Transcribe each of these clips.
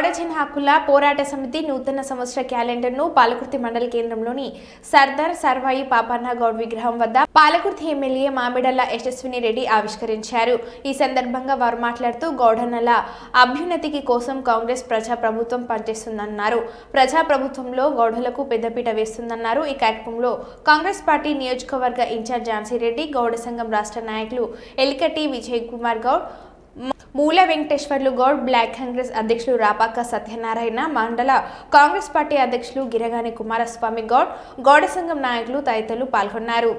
బహుజన్ హక్కుల పోరాట సమితి నూతన సంవత్సర క్యాలెండర్ను పాలకుర్తి మండల కేంద్రంలోని సర్దార్ సర్వాయి పాపన్న గౌడ్ విగ్రహం వద్ద పాలకుర్తి ఎమ్మెల్యే మామిడల్ల యశస్విని రెడ్డి ఆవిష్కరించారు. ఈ సందర్భంగా వారు మాట్లాడుతూ గౌడన్నల అభ్యున్నతికి కోసం కాంగ్రెస్ ప్రజా ప్రభుత్వం పనిచేస్తుందన్నారు. ప్రజా ప్రభుత్వంలో గౌడలకు పెద్దపీట వేస్తుందన్నారు. ఈ కార్యక్రమంలో కాంగ్రెస్ పార్టీ నియోజకవర్గ ఇన్ఛార్జ్ ఝాన్సీ రెడ్డి గౌడ సంఘం రాష్ట్ర నాయకులు ఎలికటి విజయ్ కుమార్ గౌడ్ మూల వెంకటేశ్వర్లు గౌడ్ బ్లాక్ కాంగ్రెస్ అధ్యక్షులు రాపాక సత్యనారాయణ మండల కాంగ్రెస్ పార్టీ అధ్యక్షులు గిరగాని కుమారస్వామి గౌడ్ గౌడ సంఘం నాయకులు తదితరులు పాల్గొన్నారు.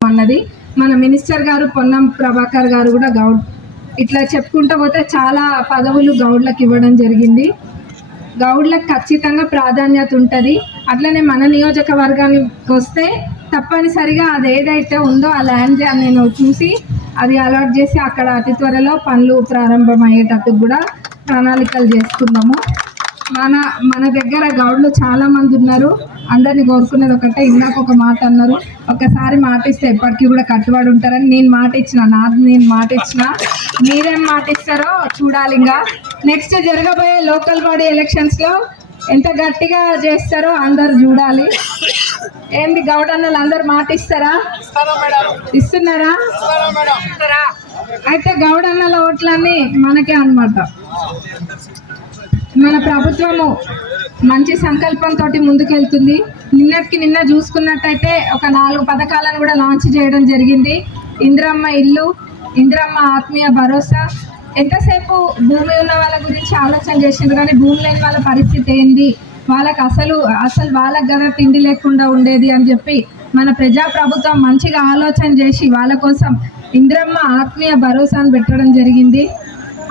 అన్నది మన మినిస్టర్ గారు పొన్నం ప్రభాకర్ గారు కూడా గౌడ్. ఇట్లా చెప్పుకుంటూ పోతే చాలా పదవులు గౌడ్లకు ఇవ్వడం జరిగింది. గౌడ్లకు ఖచ్చితంగా ప్రాధాన్యత ఉంటుంది. అట్లనే మన నియోజకవర్గానికి వస్తే తప్పనిసరిగా అది ఏదైతే ఉందో ఆ ల్యాండ్ నేను చూసి అది అలాట్ చేసి అక్కడ అతి త్వరలో పనులు ప్రారంభమయ్యేటట్టు కూడా ప్రణాళికలు చేసుకున్నాము మన మన దగ్గర గౌడ్లు చాలామంది ఉన్నారు. అందరిని కోరుకునేది ఒకటే ఇందాక ఒక మాట అన్నారు. ఒకసారి మాట ఇస్తే ఎప్పటికీ కూడా కట్టుబడి ఉంటారని నేను మాట ఇచ్చిన నాది నేను మాట ఇచ్చిన మీరేం మాట ఇస్తారో చూడాలి ఇంకా నెక్స్ట్ జరగబోయే లోకల్ బాడీ ఎలక్షన్స్లో ఎంత గట్టిగా చేస్తారో అందరు చూడాలి. ఏంది గౌడన్నలు అందరు మాట ఇస్తారా ఇస్తున్నారా? అయితే గౌడన్నల ఓట్లన్నీ మనకే అన్నమాట. మన ప్రభుత్వము మంచి సంకల్పంతో ముందుకెళ్తుంది. నిన్నటికి నిన్న చూసుకున్నట్టయితే ఒక నాలుగు పథకాలను కూడా లాంచ్ చేయడం జరిగింది. ఇందిరమ్మ ఇల్లు ఇందిరమ్మ ఆత్మీయ భరోసా ఎంతసేపు భూమి ఉన్న వాళ్ళ గురించి ఆలోచన చేసిండ్రు? కానీ భూమి లేని వాళ్ళ పరిస్థితి ఏంది? వాళ్ళకి అసలు అసలు వాళ్ళకి కదా తిండి లేకుండా ఉండేది అని చెప్పి మన ప్రజా ప్రభుత్వం మంచిగా ఆలోచన చేసి వాళ్ళ కోసం ఇంద్రమ్మ ఆత్మీయ భరోసాను పెట్టడం జరిగింది.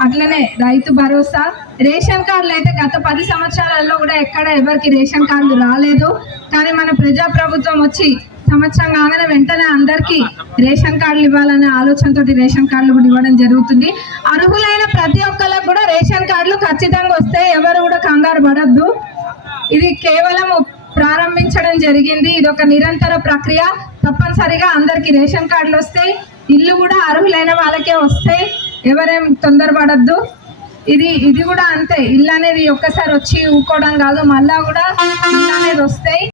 అట్లనే రైతు భరోసా. రేషన్ కార్డులు అయితే గత పది సంవత్సరాలలో కూడా ఎక్కడ ఎవరికి రేషన్ కార్డులు రాలేదు. కానీ మన ప్రజా ప్రభుత్వం వచ్చి సంవత్సరం కాగానే వెంటనే అందరికీ రేషన్ కార్డులు ఇవ్వాలనే ఆలోచనతోటి రేషన్ కార్డులు కూడా ఇవ్వడం జరుగుతుంది. అర్హులైన ప్రతి ఒక్కరికి కూడా రేషన్ కార్డులు ఖచ్చితంగా వస్తాయి ఎవరు కూడా కంగారు పడద్దు. ఇది కేవలం ప్రారంభించడం జరిగింది. ఇది ఒక నిరంతర ప్రక్రియ. తప్పనిసరిగా అందరికి రేషన్ కార్డులు వస్తాయి ఇల్లు కూడా అర్హులైన వాళ్ళకే వస్తాయి ఎవరేం తొందరపడద్దు. ఇది ఇది కూడా అంతే. ఇల్లు అనేది ఒక్కసారి వచ్చి ఊకోవడం కాదు. మళ్ళా కూడా ఇల్లు అనేది వస్తాయి